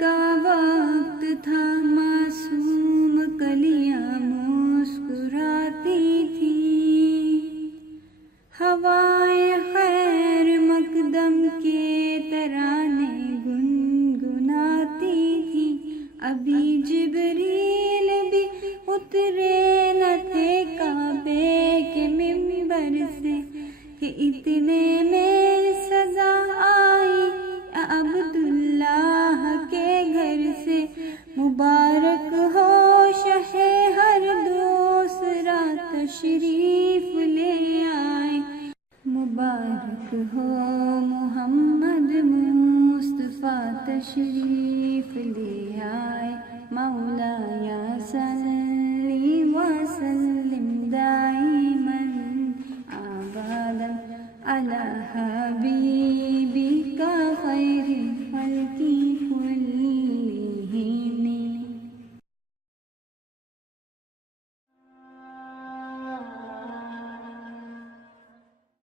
کا وقت تھا، معصوم کلیاں مسکراتی تھیں، ہوائیں خیر مقدم کے ترانے گنگناتی تھیں۔ ابھی جبریل بھی اترے نہ تھے کعبے کے منبر سے کہ اتنے میں سزا آئی عبداللہ کے گھر سے۔ مبارک ہو شہ ہر دوسرا تشریف لے آئے، مبارک ہو محمد مصطفیٰ تشریف لے آئے۔ مولایا صلی وسلم دائما ابدا علی حبیبک